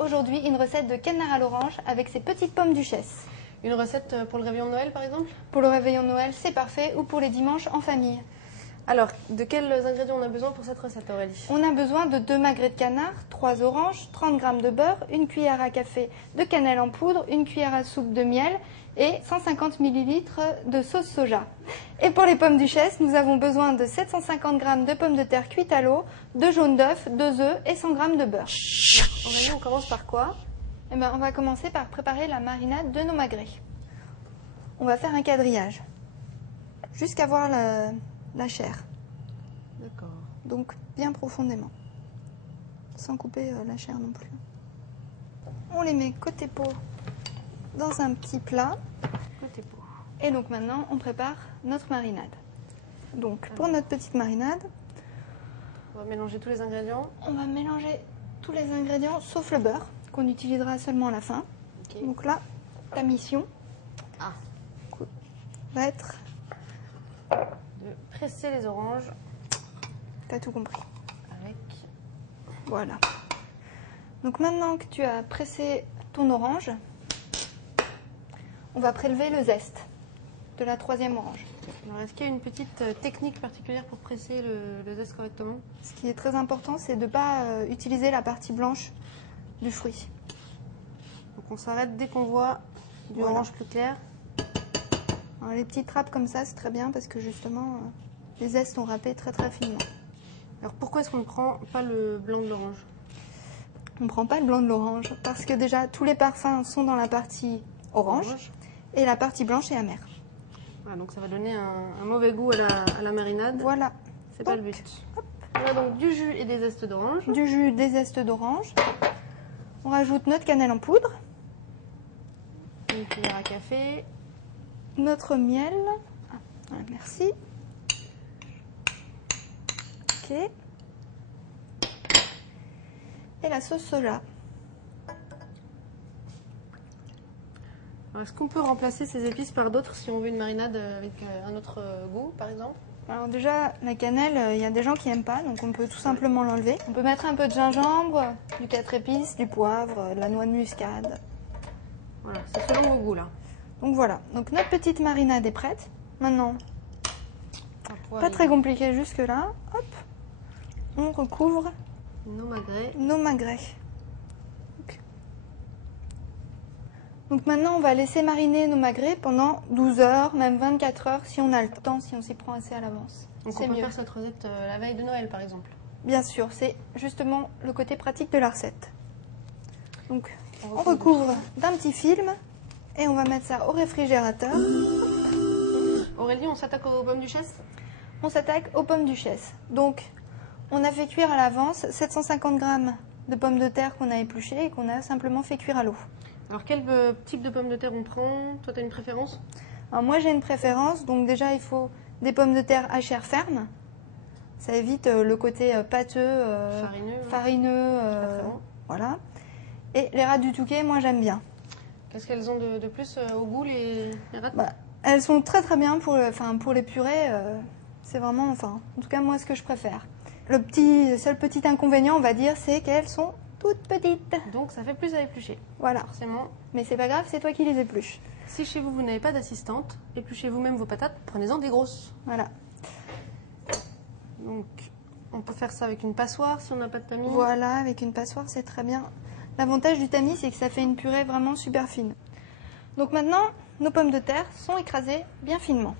aujourd'hui une recette de canard à l'orange avec ces petites pommes duchesse. Une recette pour le réveillon de Noël par exemple? Pour le réveillon de Noël, c'est parfait, ou pour les dimanches en famille. Alors, de quels ingrédients on a besoin pour cette recette, Aurélie? On a besoin de 2 magrets de canard, 3 oranges, 30 g de beurre, une cuillère à café de cannelle en poudre, une cuillère à soupe de miel et 150 ml de sauce soja. Et pour les pommes duchesse, nous avons besoin de 750 g de pommes de terre cuites à l'eau, 2 jaunes d'œufs, 2 œufs et 100 g de beurre. Aurélie, on commence par quoi? Eh ben, on va commencer par préparer la marinade de nos magrets. On va faire un quadrillage jusqu'à voir la chair. D'accord. Donc bien profondément, sans couper la chair non plus. On les met côté peau dans un petit plat. Côté peau. Et donc maintenant, on prépare notre marinade. Donc pour notre petite marinade, on va mélanger tous les ingrédients. On va mélanger tous les ingrédients sauf le beurre, qu'on utilisera seulement à la fin. Okay. Donc là, ta mission va être de presser les oranges. T'as tout compris. Avec. Voilà. Donc maintenant que tu as pressé ton orange, on va prélever le zeste de la 3e orange. Alors, est-ce qu'il y a une petite technique particulière pour presser le zeste correctement? Ce qui est très important, c'est de ne pas utiliser la partie blanche du fruit. Donc on s'arrête dès qu'on voit du orange plus clair. Alors, les petites râpes comme ça, c'est très bien parce que justement, les zestes sont râpés très très finement. Alors pourquoi est-ce qu'on ne prend pas le blanc de l'orange? On ne prend pas le blanc de l'orange parce que déjà tous les parfums sont dans la partie orange. Et la partie blanche est amère. Voilà, donc ça va donner un mauvais goût à la marinade. Voilà. C'est pas le but. Hop. On a donc du jus et des zestes d'orange. Du jus, des zestes d'orange. On rajoute notre cannelle en poudre. Une cuillère à café. Notre miel. Voilà, merci. Ok. Et la sauce soja. Est-ce qu'on peut remplacer ces épices par d'autres si on veut une marinade avec un autre goût, par exemple? Alors déjà, la cannelle, il y a des gens qui n'aiment pas, donc on peut tout simplement l'enlever. On peut mettre un peu de gingembre, du 4 épices, du poivre, de la noix de muscade. Voilà, c'est selon vos goûts là. Donc voilà, donc notre petite marinade est prête. Maintenant, pas très compliqué jusque là. Hop, on recouvre nos magrets. Donc maintenant, on va laisser mariner nos magrets pendant 12 heures, même 24 heures si on a le temps, si on s'y prend assez à l'avance. Donc on peut faire cette recette la veille de Noël par exemple? Bien sûr, c'est justement le côté pratique de la recette. Donc on recouvre d'un petit film et on va mettre ça au réfrigérateur. Aurélie, on s'attaque aux pommes duchesse? On s'attaque aux pommes duchesse. Donc on a fait cuire à l'avance 750 g de pommes de terre qu'on a épluchées et qu'on a simplement fait cuire à l'eau. Alors quel type de pommes de terre on prend? Toi, tu as une préférence? Alors moi j'ai une préférence, donc déjà il faut des pommes de terre à chair ferme. Ça évite le côté pâteux, farineux, voilà. Et les râtes du Touquet, moi j'aime bien. Qu'est-ce qu'elles ont de plus au goût, les râtes? Elles sont très très bien pour les purées, c'est vraiment, en tout cas moi ce que je préfère. Le seul petit inconvénient, on va dire, c'est qu'elles sont toutes petites. Donc ça fait plus à éplucher. Voilà. Forcément. Mais c'est pas grave, c'est toi qui les épluches. Si chez vous, vous n'avez pas d'assistante, épluchez vous-même vos patates, prenez-en des grosses. Voilà. Donc on peut faire ça avec une passoire si on n'a pas de tamis. Voilà, avec une passoire, c'est très bien. L'avantage du tamis, c'est que ça fait une purée vraiment super fine. Donc maintenant, nos pommes de terre sont écrasées bien finement.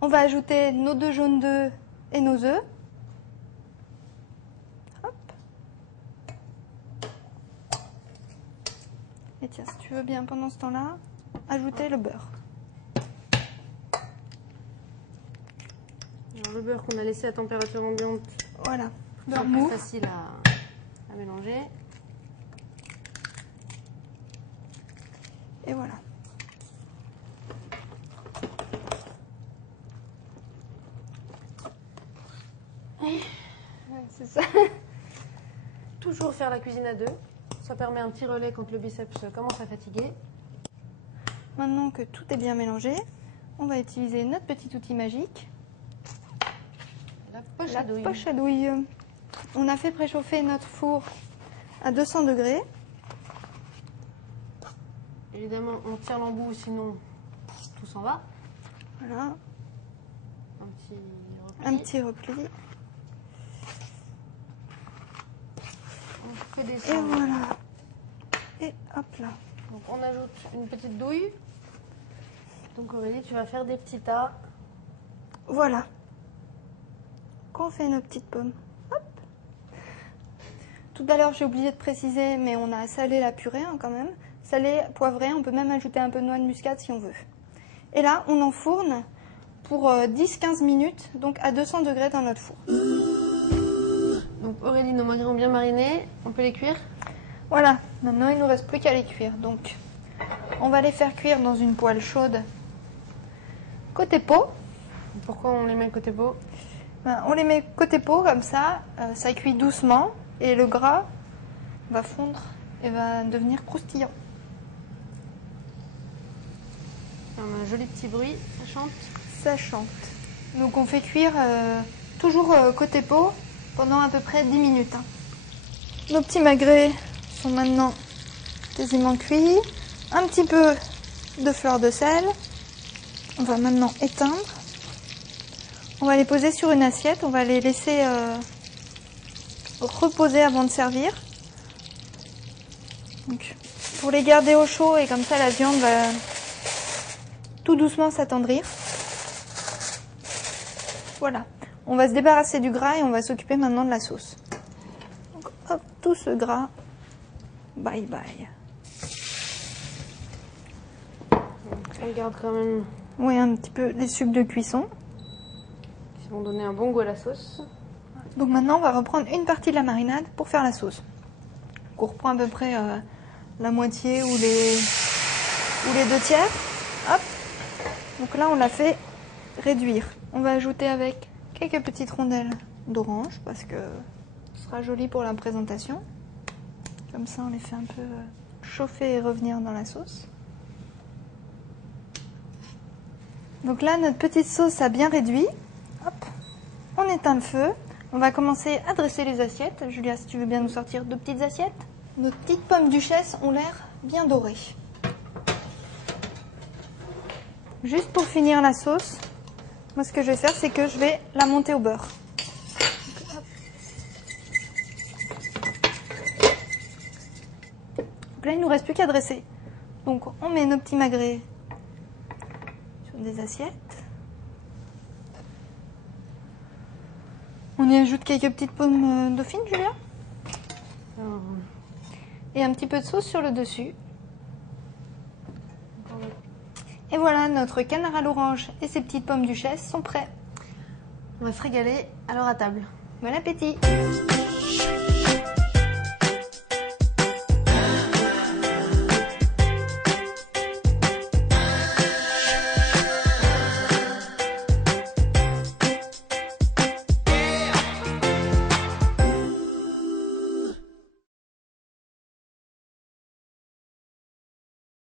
On va ajouter nos 2 jaunes d'œufs et nos œufs. Et tiens, si tu veux bien, pendant ce temps-là, ajouter le beurre. Alors, le beurre qu'on a laissé à température ambiante. Voilà, beurre mou. Facile à mélanger. Et voilà. Ouais, c'est ça. Toujours faire la cuisine à deux. Ça permet un petit relais quand le biceps commence à fatiguer. Maintenant que tout est bien mélangé, on va utiliser notre petit outil magique. La poche à douille. On a fait préchauffer notre four à 200 degrés. Évidemment, on tire l'embout, sinon tout s'en va. Voilà, Un petit repli. un petit repli. On fait Et descendre. voilà. Et hop là. Donc on ajoute une petite douille. Donc Aurélie, tu vas faire des petits tas. Voilà. Qu'on fait nos petites pommes. Hop. Tout à l'heure, j'ai oublié de préciser, mais on a salé la purée quand même. Salé, poivré, on peut même ajouter un peu de noix de muscade si on veut. Et là, on enfourne pour 10-15 minutes, donc à 200 degrés dans notre four. Donc Aurélie, nos magrets ont bien mariné. On peut les cuire? Voilà, maintenant il ne nous reste plus qu'à les cuire. Donc, on va les faire cuire dans une poêle chaude côté pot. Pourquoi on les met côté pot? On les met côté pot, comme ça cuit doucement et le gras va fondre et va devenir croustillant. On a un joli petit bruit, ça chante. Ça chante. Donc on fait cuire toujours côté pot pendant à peu près 10 minutes. Nos petits magrets sont maintenant quasiment cuits. Un petit peu de fleur de sel. On va maintenant éteindre. On va les poser sur une assiette. On va les laisser reposer avant de servir. Donc, pour les garder au chaud et comme ça la viande va tout doucement s'attendrir. Voilà. On va se débarrasser du gras et on va s'occuper maintenant de la sauce. Donc, hop, tout ce gras. Bye bye. On garde quand même, Oui, un petit peu les sucs de cuisson. qui vont donner un bon goût à la sauce. Donc maintenant, on va reprendre une partie de la marinade pour faire la sauce. Donc on reprend à peu près la moitié ou les 2/3. Hop. Donc là, on l'a fait réduire. On va ajouter avec quelques petites rondelles d'orange parce que ce sera joli pour la présentation. Comme ça, on les fait un peu chauffer et revenir dans la sauce. Donc là, notre petite sauce a bien réduit. Hop. On éteint le feu. On va commencer à dresser les assiettes. Julia, si tu veux bien nous sortir 2 petites assiettes. Nos petites pommes duchesse ont l'air bien dorées. Juste pour finir la sauce, moi ce que je vais faire, c'est que je vais la monter au beurre. Donc, hop. Donc là, il ne nous reste plus qu'à dresser. Donc on met nos petits magrets sur des assiettes. On y ajoute quelques petites pommes dauphines, Julia. Et un petit peu de sauce sur le dessus. Et voilà, notre canard à l'orange et ses petites pommes duchesse sont prêts. On va se régaler, alors à table. Bon appétit!